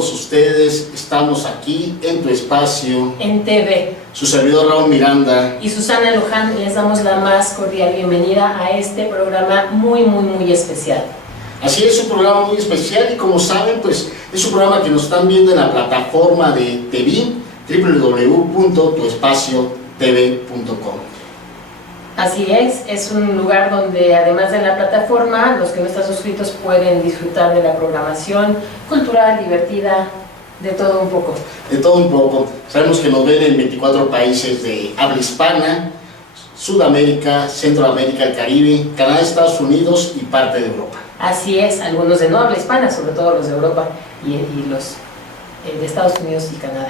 todos ustedes. Estamos aquí en Tu Espacio, en TV. Su servidor Raúl Miranda Y Susana Luján, les damos la más cordial bienvenida a este programa muy especial. Así es, un programa muy especial y como saben, pues es un programa que nos están viendo en la plataforma de TV, www.tuespaciotv.com. Así es un lugar donde además de la plataforma, los que no están suscritos pueden disfrutar de la programación cultural, divertida, de todo un poco. De todo un poco. Sabemos que nos ven en 24 países de habla hispana, Sudamérica, Centroamérica, el Caribe, Canadá, Estados Unidos y parte de Europa. Así es, algunos de no habla hispana, sobre todo los de Europa y los de Estados Unidos y Canadá.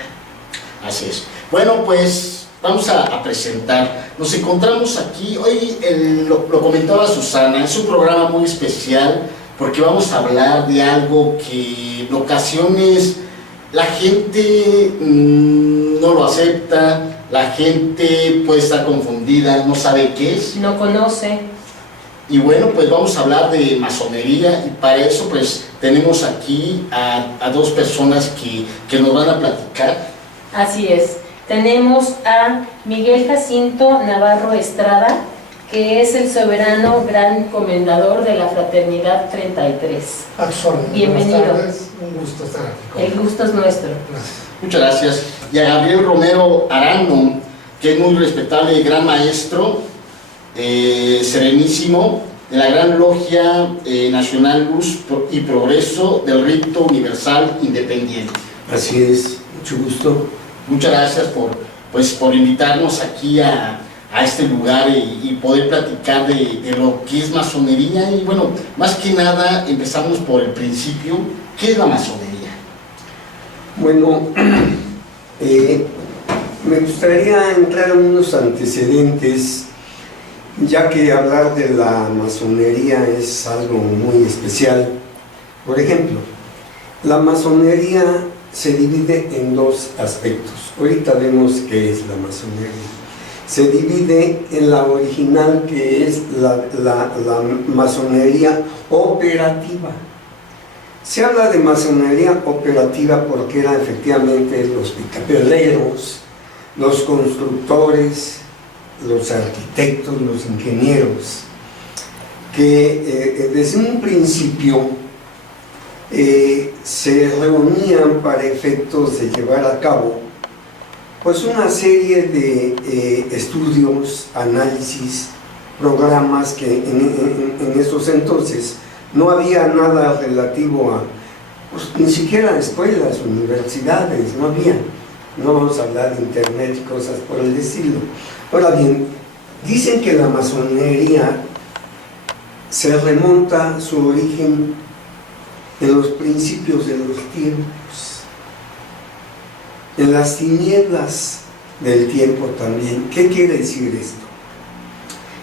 Así es. Bueno, pues vamos a presentar. Nos encontramos aquí, hoy lo comentaba Susana, es un programa muy especial porque vamos a hablar de algo que en ocasiones la gente no lo acepta, la gente puede estar confundida, no sabe qué es. No conoce. Y bueno, pues vamos a hablar de masonería y para eso pues tenemos aquí a dos personas que nos van a platicar. Así es. Tenemos a Miguel Jacinto Navarro Estrada, que es el soberano gran comendador de la Fraternidad 33. Bienvenido. Buenas tardes, un gusto estar aquí. El gusto es nuestro. Gracias. Muchas gracias. Y a Gabriel Romero Arano, que es muy respetable y gran maestro, serenísimo, de la Gran Logia Nacional Luz y Progreso del Rito Universal Independiente. Así es, mucho gusto. Muchas gracias por invitarnos aquí a este lugar y poder platicar de lo que es masonería. Y bueno, más que nada empezamos por el principio. ¿Qué es la masonería? Bueno, me gustaría entrar en unos antecedentes, ya que hablar de la masonería es algo muy especial. Por ejemplo, la masonería se divide en dos aspectos. Ahorita vemos qué es la masonería. Se divide en la original, que es la masonería operativa. Se habla de masonería operativa porque eran efectivamente los picapeleros, los constructores, los arquitectos, los ingenieros, que desde un principio se reunían para efectos de llevar a cabo pues una serie de estudios, análisis, programas que en esos entonces no había nada relativo a, pues, ni siquiera escuelas, universidades, no había. No vamos a hablar de internet y cosas por el estilo. Ahora bien, dicen que la masonería se remonta a su origen en los principios de los tiempos, en las tinieblas del tiempo también. ¿Qué quiere decir esto?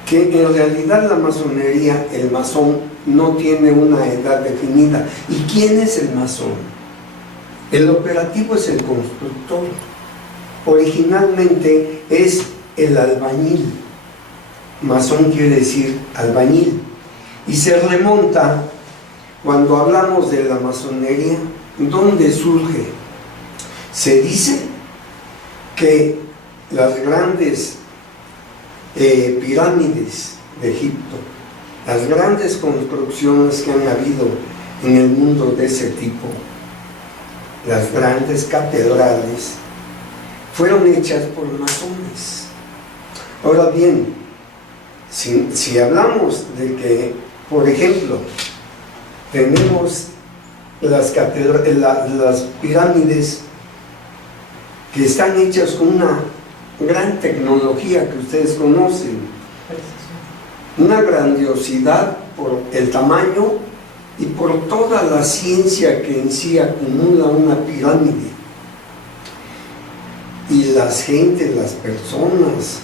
Que en realidad la masonería, el masón, no tiene una edad definida. ¿Y quién es el masón? El operativo es el constructor. Originalmente es el albañil. Masón quiere decir albañil. Y se remonta, cuando hablamos de la masonería, ¿dónde surge? Se dice que las grandes pirámides de Egipto, las grandes construcciones que han habido en el mundo de ese tipo, las grandes catedrales, fueron hechas por masones. Ahora bien, si hablamos de que, por ejemplo, tenemos las pirámides que están hechas con una gran tecnología que ustedes conocen, una grandiosidad por el tamaño y por toda la ciencia que en sí acumula una pirámide. Y las gentes, las personas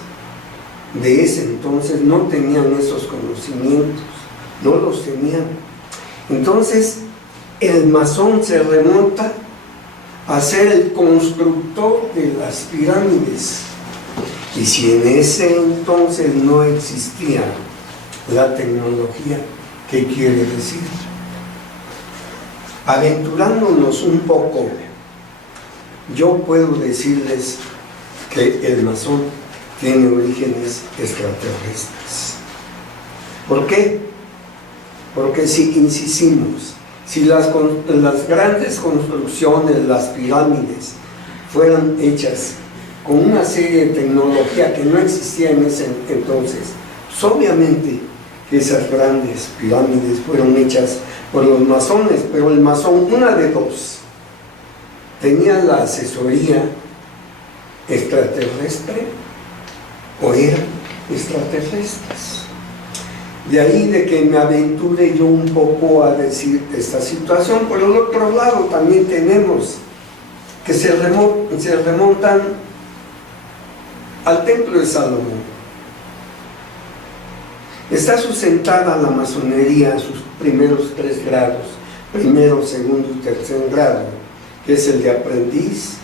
de ese entonces no tenían esos conocimientos, no los tenían. Entonces el masón se remonta a ser el constructor de las pirámides. Y si en ese entonces no existía la tecnología, ¿qué quiere decir? Aventurándonos un poco, yo puedo decirles que el masón tiene orígenes extraterrestres. ¿Por qué? Porque si insistimos, si las grandes construcciones, las pirámides, fueran hechas con una serie de tecnología que no existía en ese entonces, pues obviamente que esas grandes pirámides fueron hechas por los masones, pero el masón, una de dos, tenía la asesoría extraterrestre o eran extraterrestres. De ahí de que me aventure yo un poco a decir esta situación. Por el otro lado también tenemos que se remontan al templo de Salomón. Está sustentada la masonería a sus primeros 3 grados, primero, segundo y tercer grado, que es el de aprendiz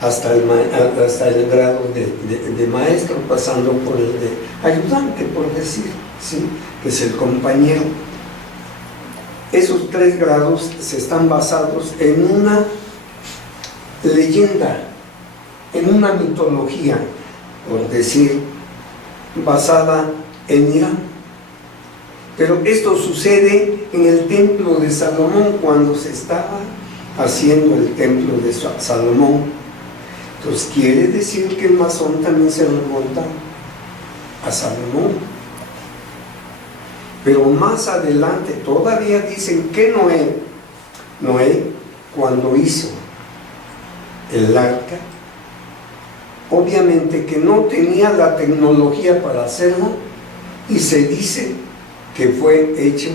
hasta el grado de maestro, pasando por el de ayudante, por decir, ¿sí?, que es el compañero. Esos 3 grados se están basados en una leyenda, en una mitología, por decir, basada en Irán. Pero esto sucede en el templo de Salomón, cuando se estaba haciendo el templo de Salomón. Entonces quiere decir que el masón también se remonta a Salomón. Pero más adelante todavía dicen que Noé, cuando hizo el arca, obviamente que no tenía la tecnología para hacerlo, y se dice que fue hecho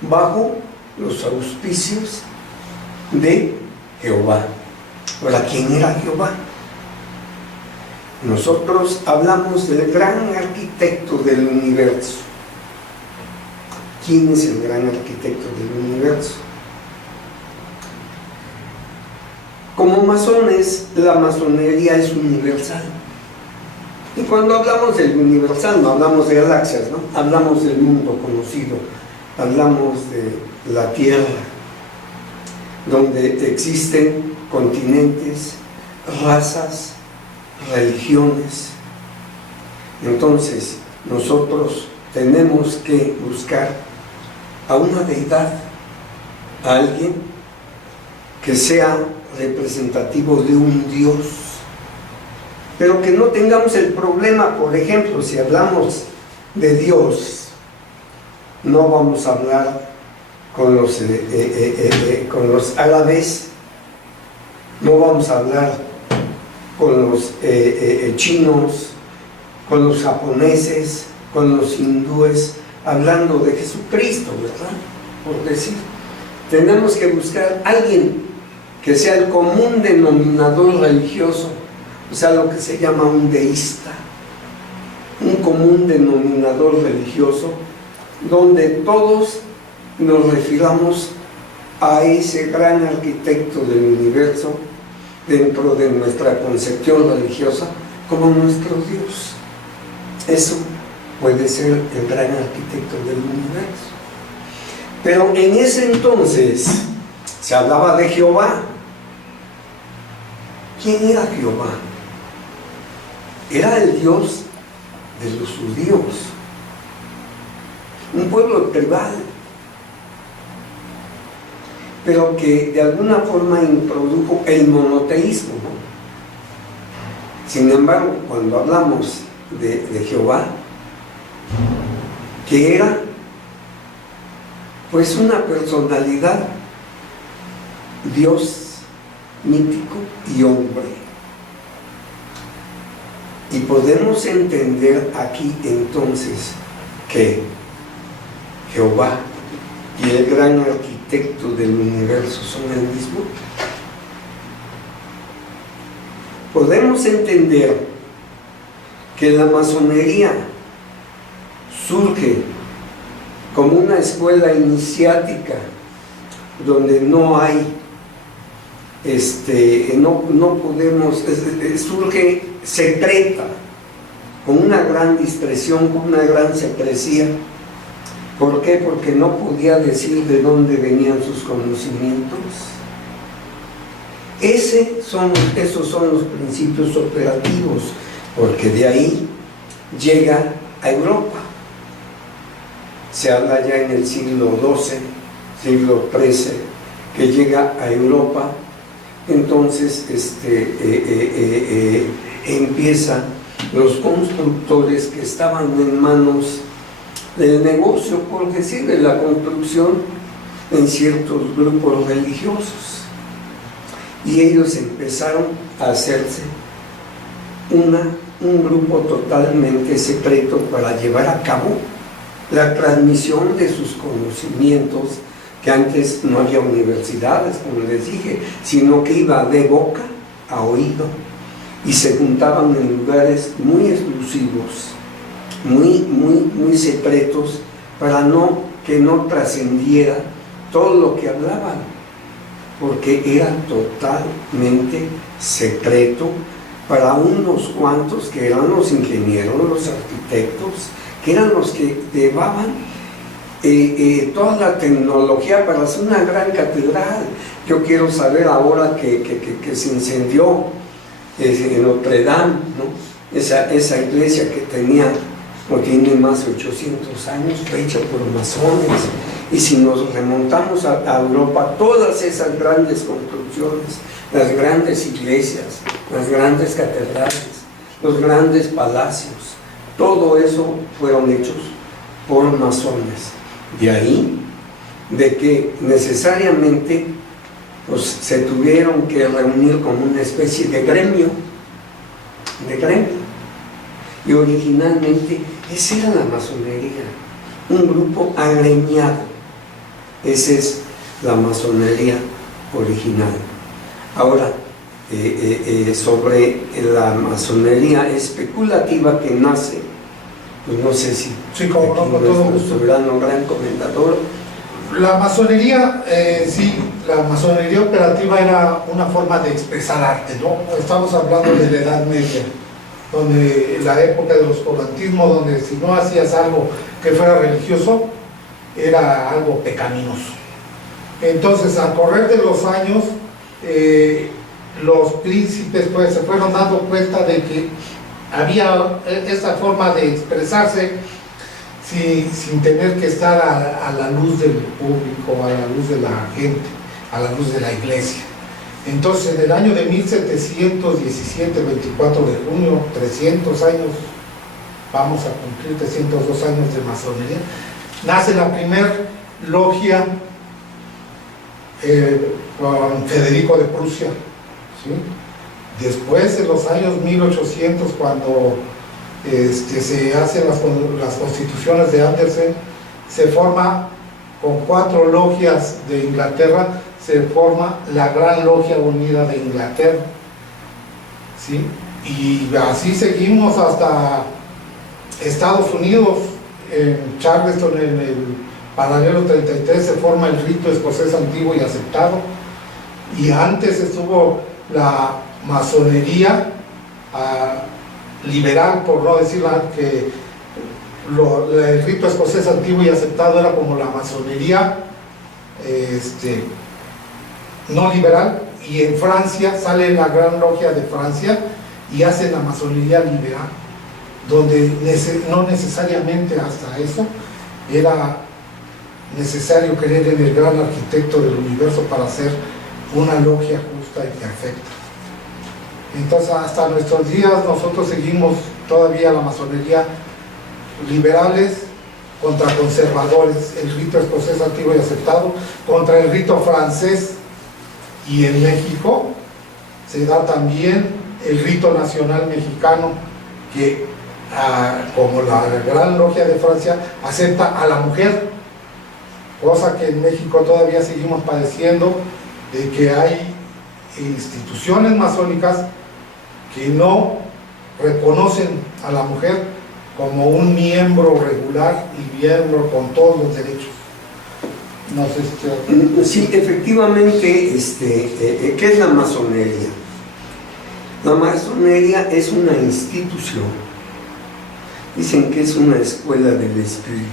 bajo los auspicios de Jehová. Ahora, ¿quién era Jehová? Nosotros hablamos del gran arquitecto del universo. ¿Quién es el gran arquitecto del universo? Como masones, la masonería es universal. Y cuando hablamos del universal, no hablamos de galaxias, ¿no? Hablamos del mundo conocido, hablamos de la Tierra, donde existen continentes, razas, religiones. Entonces, nosotros tenemos que buscar a una deidad, a alguien que sea representativo de un Dios, pero que no tengamos el problema. Por ejemplo, si hablamos de Dios, no vamos a hablar con los árabes, no vamos a hablar con los chinos, con los japoneses, con los hindúes, hablando de Jesucristo, ¿verdad? Por decir, tenemos que buscar a alguien que sea el común denominador religioso, o sea, lo que se llama un deísta, un común denominador religioso, donde todos nos refiramos a ese gran arquitecto del universo dentro de nuestra concepción religiosa como nuestro Dios. Eso puede ser el gran arquitecto del universo. Pero en ese entonces se hablaba de Jehová. ¿Quién era Jehová? Era el Dios de los judíos, un pueblo tribal, pero que de alguna forma introdujo el monoteísmo, ¿no? Sin embargo, cuando hablamos de Jehová, que era pues una personalidad, Dios mítico y hombre. Y podemos entender aquí entonces que Jehová y el gran arquitecto del universo son el mismo. Podemos entender que la masonería surge como una escuela iniciática donde no hay no podemos, surge secreta, con una gran discreción, con una gran secrecía, ¿Por qué? Porque no podía decir de dónde venían sus conocimientos. Esos son los principios operativos, porque de ahí llega a Europa. Se habla ya en el siglo XII, siglo XIII, que llega a Europa. Entonces empiezan los constructores que estaban en manos del negocio, por decir, de la construcción, en ciertos grupos religiosos, y ellos empezaron a hacerse un grupo totalmente secreto para llevar a cabo la transmisión de sus conocimientos, que antes no había universidades, como les dije, sino que iba de boca a oído, y se juntaban en lugares muy exclusivos, muy secretos, para que no trascendiera todo lo que hablaban, porque era totalmente secreto para unos cuantos que eran los ingenieros, los arquitectos, que eran los que llevaban toda la tecnología para hacer una gran catedral. Yo quiero saber ahora que se incendió en Notre Dame, ¿no? Esa iglesia que tenía o tiene más de 800 años, fue hecha por masones. Y si nos remontamos a Europa, todas esas grandes construcciones, las grandes iglesias, las grandes catedrales, los grandes palacios, todo eso fueron hechos por masones. De ahí, de que necesariamente pues, se tuvieron que reunir como una especie de gremio, y originalmente esa era la masonería, un grupo agremiado. Esa es la masonería original. Ahora, sobre la masonería especulativa que nace, pues no sé si sí, como no, con todo gusto, gran comentador. La masonería, sí, la masonería operativa era una forma de expresar arte, ¿no? Estamos hablando de la Edad Media, donde la época de los oscurantismos, donde si no hacías algo que fuera religioso, era algo pecaminoso. Entonces, al correr de los años, los príncipes pues se fueron dando cuenta de que había esa forma de expresarse sin tener que estar a la luz del público, a la luz de la gente, a la luz de la iglesia. Entonces, en el año de 1717, 24 de junio, 300 años, vamos a cumplir 302 años de masonería, nace la primer logia con Federico de Prusia, ¿sí? Después, en los años 1800, cuando se hacen las constituciones de Andersen, se forma con 4 logias de Inglaterra, se forma la Gran Logia Unida de Inglaterra, ¿sí? Y así seguimos hasta Estados Unidos. En Charleston, en el paralelo 33, se forma el rito escocés antiguo y aceptado, y antes estuvo la masonería liberal, por no decir que el rito escocés antiguo y aceptado era como la masonería no liberal, y en Francia sale la Gran Logia de Francia y hacen la masonería liberal, donde no necesariamente hasta eso era necesario creer en el gran arquitecto del universo para hacer una logia justa y perfecta. Entonces, hasta nuestros días nosotros seguimos todavía la masonería liberales contra conservadores, el rito escocés antiguo y aceptado contra el rito francés, y en México se da también el rito nacional mexicano, que como la Gran Logia de Francia acepta a la mujer, cosa que en México todavía seguimos padeciendo, de que hay instituciones masónicas que no reconocen a la mujer como un miembro regular y miembro con todos los derechos. No sé si... Sí, efectivamente, ¿qué es la masonería? La masonería es una institución. Dicen que es una escuela del espíritu.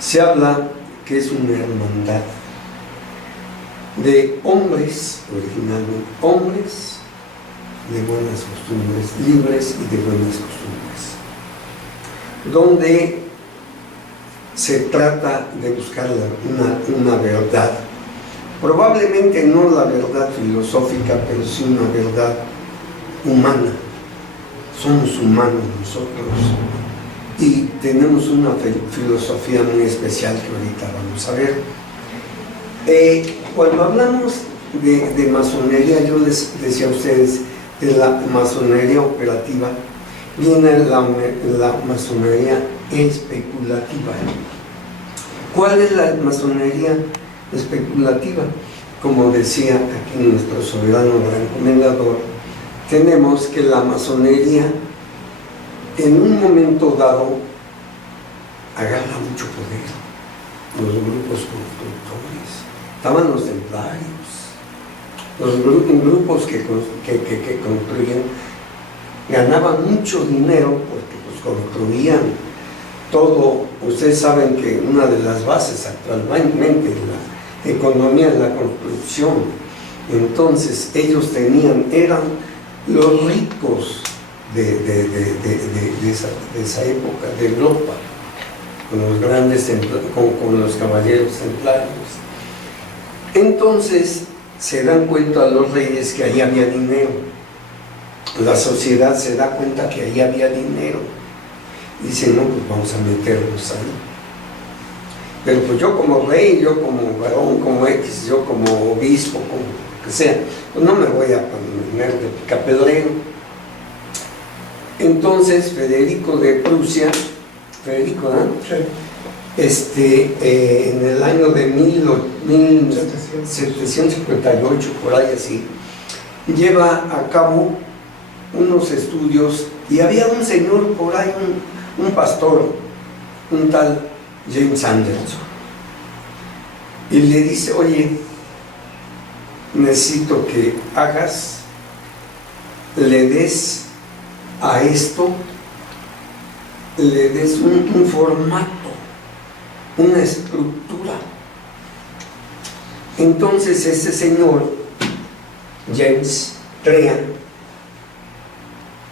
se habla que es una hermandad de hombres, originalmente hombres de buenas costumbres, libres y de buenas costumbres, donde se trata de buscar una verdad, probablemente no la verdad filosófica, pero sí una verdad humana. Somos humanos nosotros y tenemos una filosofía muy especial que ahorita vamos a ver. Cuando hablamos de masonería, yo les decía a ustedes de la masonería operativa, viene la masonería especulativa. ¿Cuál es la masonería especulativa? Como decía aquí nuestro soberano gran comendador, tenemos que la masonería en un momento dado agarra mucho poder. Los grupos constructores, estaban los templarios, los grupos que construían, ganaban mucho dinero porque pues construían todo. Ustedes saben que una de las bases actualmente de la economía es la construcción. Entonces ellos eran los ricos de esa época de Europa, con los grandes con los caballeros templarios. Entonces se dan cuenta los reyes que ahí había dinero, la sociedad se da cuenta que ahí había dinero, dicen no, pues vamos a meternos ahí. Pero pues yo como rey, yo como varón, como X, yo como obispo, como que sea, pues no me voy a poner de picapedrero. Entonces Federico de Prusia, Federico, ¿no? Sí. En el año de 1758, por ahí así, lleva a cabo unos estudios y había un señor por ahí, un pastor, un tal James Anderson, y le dice, oye, necesito que le des a esto, le des un formato, una estructura. Entonces ese señor James crea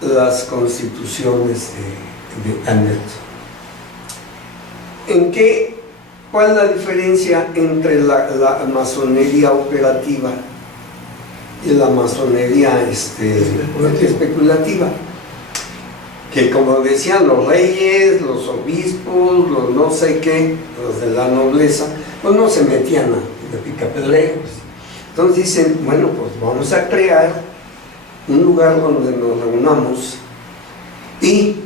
las constituciones de Anderson. ¿Cuál es la diferencia entre la masonería operativa y la masonería especulativa? Que como decían los reyes, los obispos, los no sé qué, los de la nobleza, pues no se metían de picapedreros. Entonces dicen, bueno, pues vamos a crear un lugar donde nos reunamos y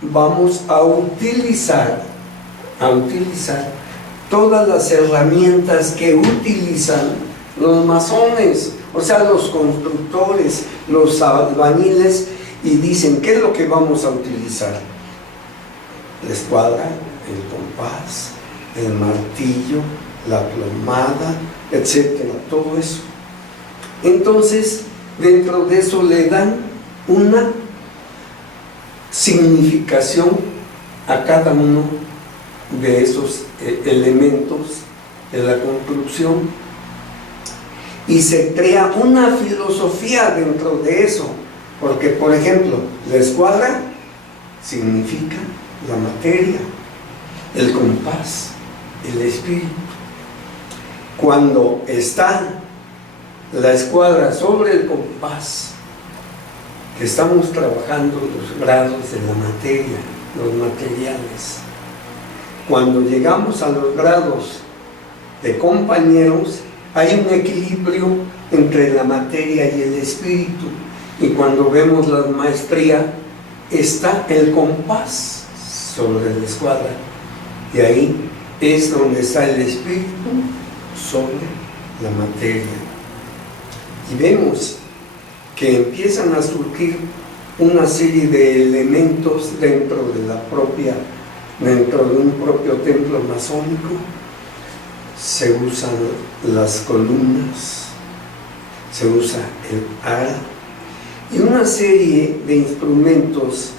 vamos a utilizar todas las herramientas que utilizan los masones, o sea, los constructores, los albañiles, y dicen, ¿qué es lo que vamos a utilizar? La escuadra, el compás, el martillo, la plomada, etcétera, todo eso. Entonces, dentro de eso le dan una significación a cada uno de esos elementos de la construcción y se crea una filosofía dentro de eso, porque por ejemplo la escuadra significa la materia, el compás, el espíritu. Cuando está la escuadra sobre el compás, que estamos trabajando los grados de la materia, los materiales. Cuando llegamos a los grados de compañeros, hay un equilibrio entre la materia y el espíritu. Y cuando vemos la maestría, está el compás sobre la escuadra. Y ahí es donde está el espíritu sobre la materia. Y vemos que empiezan a surgir una serie de elementos dentro de un propio templo masónico. Se usan las columnas, se usa el ara y una serie de instrumentos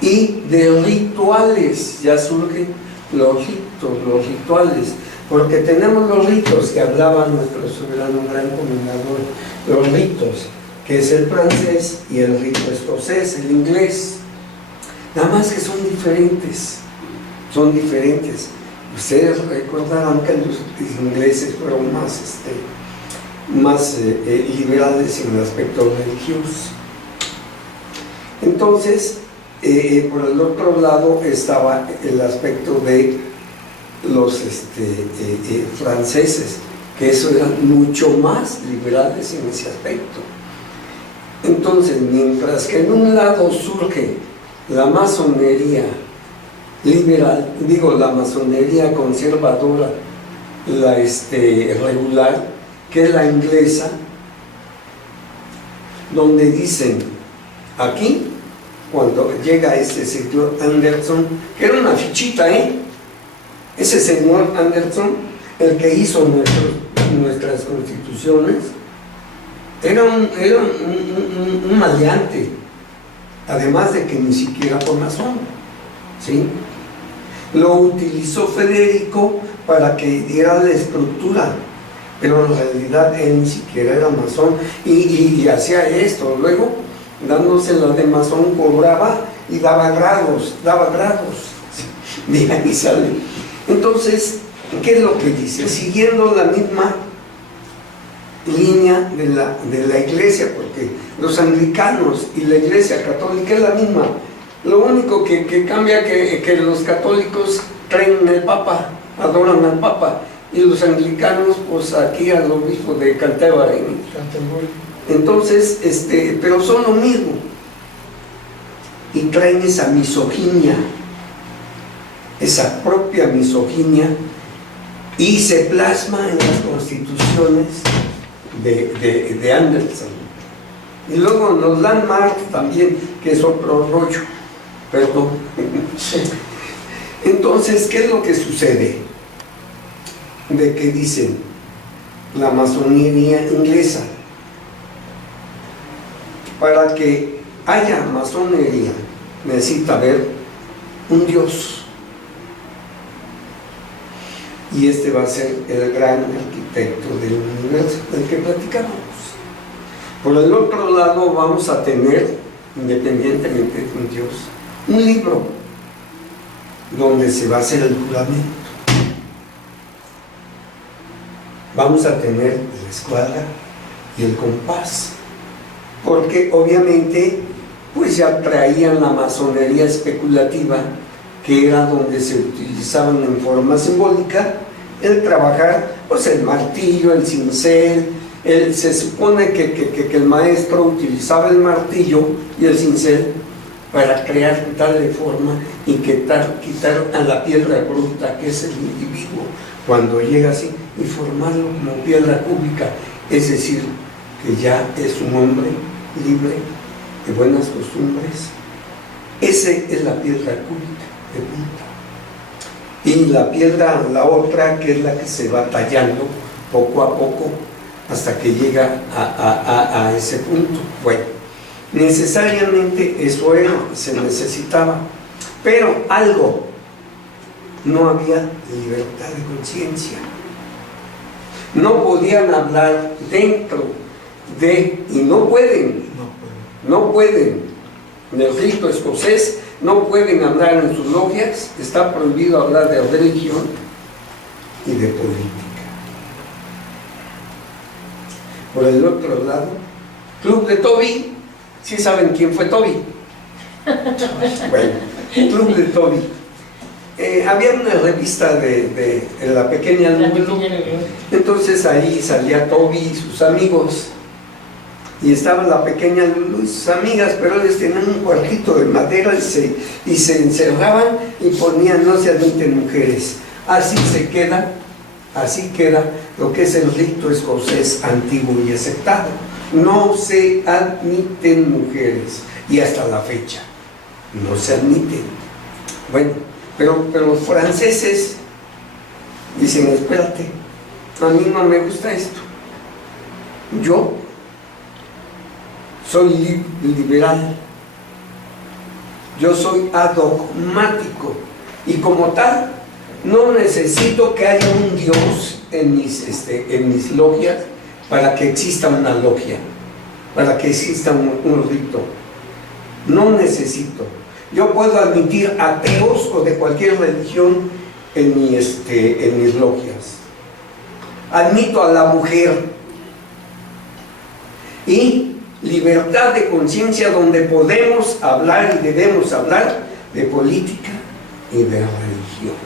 y de rituales ya surgen, los ritos, los rituales, porque tenemos los ritos que hablaba nuestro soberano gran comendador, los ritos, que es el francés, y el rito escocés, el inglés, nada más que son diferentes. Ustedes recordarán que los ingleses fueron más liberales en el aspecto religioso. Entonces, por el otro lado estaba el aspecto de los franceses, que eso eran mucho más liberales en ese aspecto. Entonces, mientras que en un lado surge la masonería liberal, la masonería conservadora, la regular, que es la inglesa, donde dicen, aquí, cuando llega este señor Anderson, que era una fichita, ese señor Anderson, el que hizo nuestras constituciones, era un maleante, además de que ni siquiera fue masón, ¿sí? Lo utilizó Federico para que diera la estructura, pero en realidad él ni siquiera era masón y hacía esto. Luego, dándose la de masón, cobraba y daba grados, de ahí sale. Entonces, ¿qué es lo que dice? Siguiendo la misma línea de la iglesia, porque los anglicanos y la iglesia católica es la misma. Lo único que cambia que los católicos creen en el Papa, adoran al Papa, y los anglicanos, pues aquí al obispo de Canterbury. Entonces, pero son lo mismo. Y traen esa misoginia, esa propia misoginia, y se plasma en las constituciones de Anderson. Y luego nos dan Marx también, que es otro rollo. Perdón. Entonces, ¿qué es lo que sucede? De que dicen la masonería inglesa, para que haya masonería necesita haber un Dios, y este va a ser el gran arquitecto del universo del que platicamos. Por el otro lado vamos a tener, independientemente de un Dios, un libro donde se va a hacer el juramento. Vamos a tener la escuadra y el compás, porque obviamente pues ya traían la masonería especulativa, que era donde se utilizaban en forma simbólica el trabajar, pues el martillo, el cincel. Se supone que el maestro utilizaba el martillo y el cincel para crear tal forma y quitar a la piedra bruta, que es el individuo, cuando llega así, y formarlo como piedra cúbica, es decir, que ya es un hombre libre de buenas costumbres. Esa es la piedra cúbica de punta. Y la piedra, la otra, que es la que se va tallando poco a poco hasta que llega a ese punto. Bueno, necesariamente eso era, se necesitaba, pero algo, no había libertad de conciencia. No podían hablar dentro de, y no pueden, en el rito escocés, no pueden hablar en sus logias, está prohibido hablar de religión y de política. Por el otro lado, Club de Toby, ¿sí saben quién fue Toby? Bueno, Club de Toby. Había una revista de La Pequeña Lulu, entonces ahí salía Toby y sus amigos, y estaba La Pequeña Lulu y sus amigas, pero ellos tenían un cuartito de madera y se encerraban y ponían no se admiten mujeres. Así queda lo que es el rito escocés antiguo y aceptado. No se admiten mujeres, y hasta la fecha no se admiten. Bueno, pero los franceses dicen, espérate, a mí no me gusta esto. Yo soy liberal, yo soy adogmático, y como tal No necesito que haya un Dios en mis logias para que exista una logia, para que exista un rito. No necesito. Yo puedo admitir ateos o de cualquier religión en mis logias. Admito a la mujer y libertad de conciencia, donde podemos hablar y debemos hablar de política y de religión.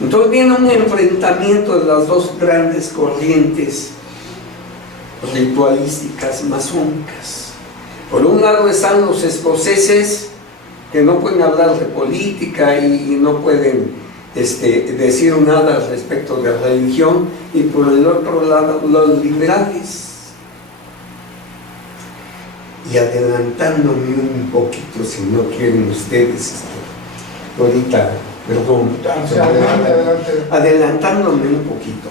Entonces viene un enfrentamiento de las dos grandes corrientes ritualísticas masónicas. Por un lado están los escoceses, que no pueden hablar de política y no pueden decir nada respecto de religión, y por el otro lado los liberales. Y adelantándome un poquito, si no quieren ustedes, ahorita, perdón, adelantándome un poquito.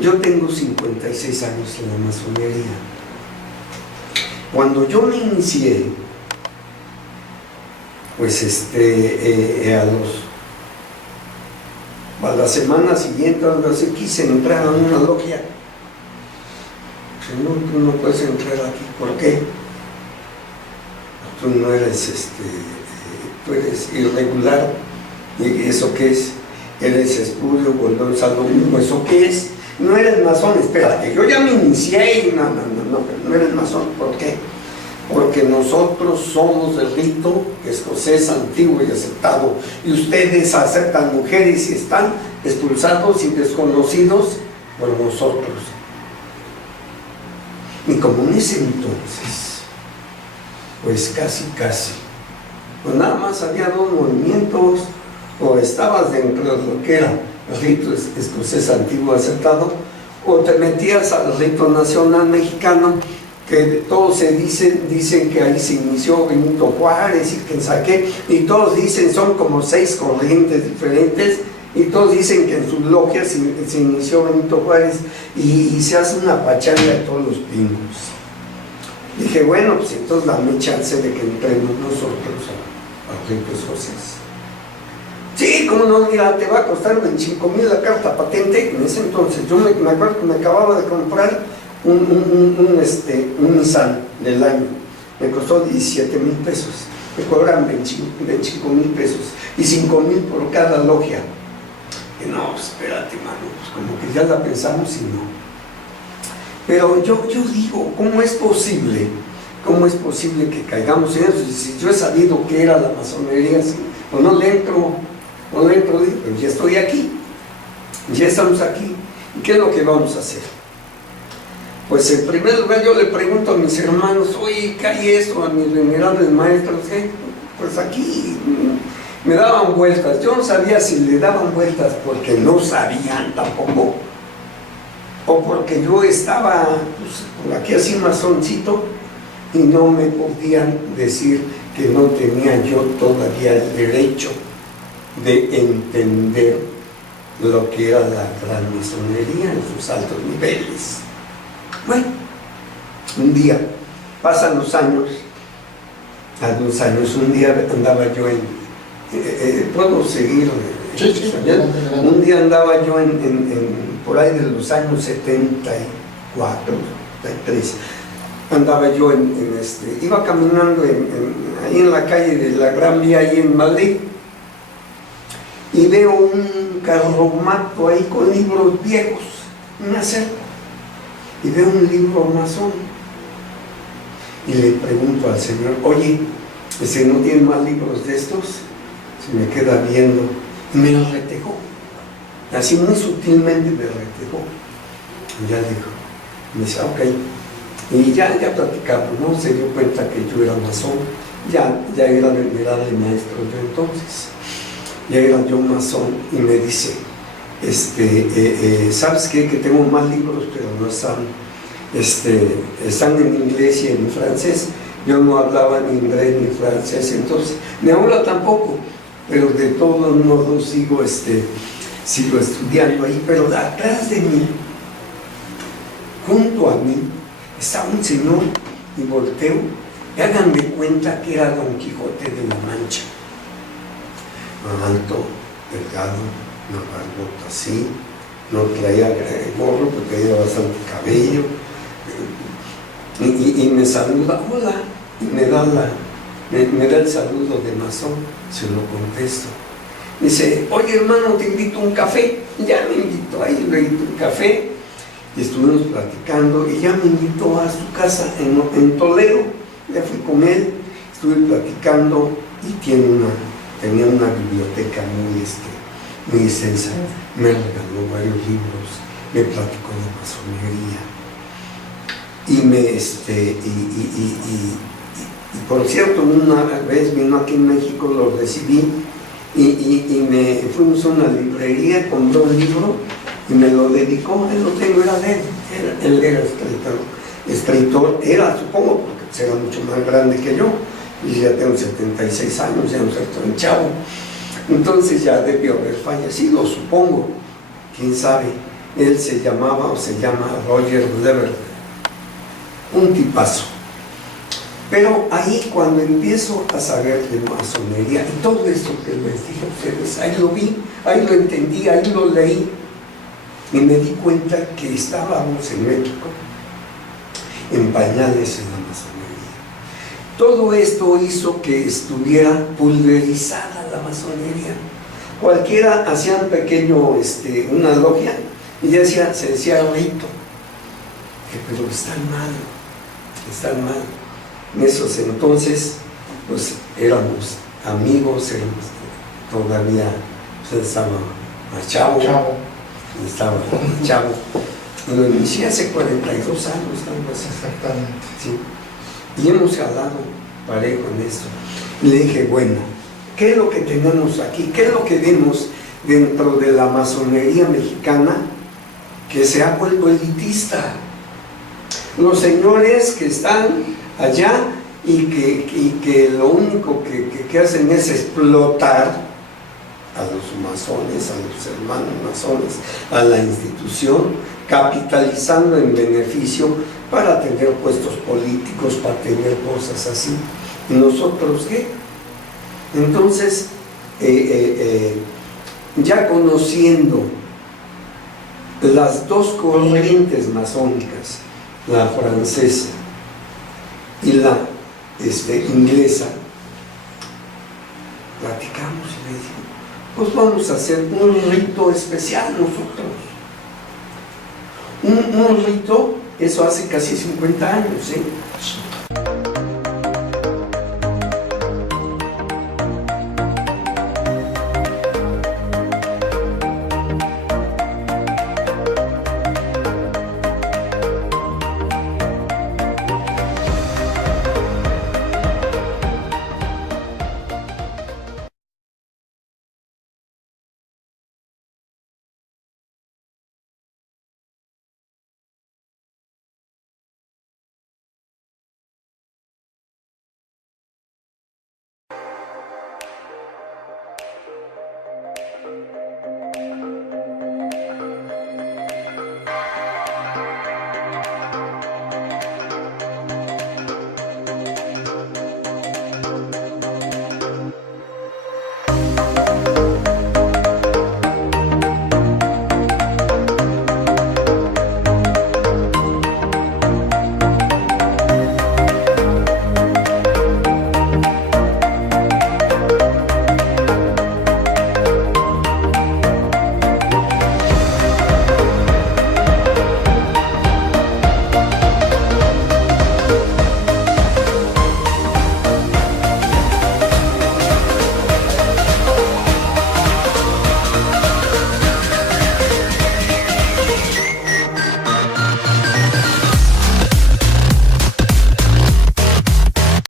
Yo tengo 56 años en la masonería. Cuando yo me inicié, pues a la semana siguiente, algo así, quise entrar a una logia. No, tú no puedes entrar aquí. ¿Por qué? Tú no eres, tú eres irregular. ¿Y eso qué es? Eres espurio, bolón, salón. ¿Eso qué es? No eres masón. Espérate, yo ya me inicié y no eres masón. ¿Por qué? Porque nosotros somos del rito escocés antiguo y aceptado, y ustedes aceptan mujeres y están expulsados y desconocidos por nosotros. Y como en ese entonces, pues casi, pues nada más había dos movimientos: o estabas dentro de lo que era el rito escocés antiguo aceptado, o te metías al rito nacional mexicano, que todos dicen que ahí se inició Benito Juárez y que saqué, y todos dicen, son como 6 corrientes diferentes, y todos dicen que en sus logias se inició Benito Juárez, y se hace una pachanga de todos los pingos. Dije, bueno, pues entonces dame chance de que entremos nosotros a rito escocés. Sí, como no, mira, te va a costar 25,000 la carta patente. En ese entonces, yo me acuerdo que me acababa de comprar un Nissan del año. Me costó 17,000 pesos. Me cobran 25,000 pesos y 5,000 por cada logia. Y no, pues, espérate, mano, pues como que ya la pensamos y no. Pero yo digo, ¿cómo es posible que caigamos en eso? Si yo he sabido que era la masonería, pues no le entro, digo, pero ya estoy aquí, ya estamos aquí. ¿Y qué es lo que vamos a hacer? Pues en primer lugar yo le pregunto a mis hermanos, oye, ¿qué hay esto? A mis venerables maestros, pues aquí me daban vueltas. Yo no sabía si le daban vueltas porque no sabían tampoco, o porque yo estaba pues, por aquí así masoncito, y no me podían decir que no tenía yo todavía el derecho de entender lo que era la gran masonería en sus altos niveles. Bueno, un día, pasan los años, algunos años, un día andaba yo ¿puedo seguir? Sí. Un día andaba yo por ahí de los años 74, 73, andaba yo iba caminando ahí en la calle de la Gran Vía, ahí en Madrid, y veo un carromato ahí con libros viejos. Me acerco y veo un libro masón y le pregunto al señor, oye, ¿no tiene más libros de estos? Se me queda viendo y me los retejó, así muy sutilmente me retejó, y ya dijo, me dice, ok, y ya platicamos, ¿no? Se dio cuenta que yo era masón, ya era venerable maestro yo entonces, ya era yo masón, y me dice, ¿sabes qué? Que tengo más libros, pero no están en inglés y en francés. Yo no hablaba ni inglés ni francés, entonces, ni ahora tampoco, pero de todos modos sigo estudiando ahí. Pero atrás de mí, junto a mí, estaba un señor, y volteo, y hagan de cuenta que era Don Quijote de la Mancha. alto, delgado, una barbota así, no traía gorro porque traía bastante cabello, y me saluda, hola, y me da el saludo de masón, se lo contesto. Me dice, oye hermano, te invito a un café. Ya me invitó, ahí le invito un café, y estuvimos platicando, y ya me invitó a su casa en Toledo. Ya fui con él, estuve platicando, y tenía una biblioteca muy extensa. Me regaló varios libros, me platicó de masonería, y por cierto, una vez vino aquí en México, lo recibí, y fuimos a una librería, compró un libro y me lo dedicó. Él lo tengo, era de él era escritor, supongo, porque era mucho más grande que yo, y ya tengo 76 años, ya no soy tan chavo. Entonces ya debió haber fallecido, supongo, quién sabe. Él se llama Roger Lever, un tipazo. Pero ahí, cuando empiezo a saber de masonería y todo esto que les dije a ustedes, ahí lo vi, ahí lo entendí, ahí lo leí, y me di cuenta que estábamos en México en pañales en la masonería. Todo esto hizo que estuviera pulverizada la masonería. Cualquiera hacía un pequeño, una logia, y ya se decía rito, pero están mal. En esos entonces, pues éramos amigos, todavía estaba más chavo. Lo inicié hace 42 años, algo así. Exactamente. Sí. Y hemos hablado parejo en esto. Y le dije, bueno, ¿qué es lo que tenemos aquí? ¿Qué es lo que vemos dentro de la masonería mexicana que se ha vuelto elitista? Los señores que están allá y que lo único que hacen es explotar a los masones, a los hermanos masones, a la institución, capitalizando en beneficio para tener puestos políticos, para tener cosas así. ¿Y nosotros qué? Entonces, ya conociendo las dos corrientes masónicas, la francesa y la inglesa, platicamos y le dije, pues vamos a hacer un rito especial nosotros. Un rito, eso hace casi 50 años,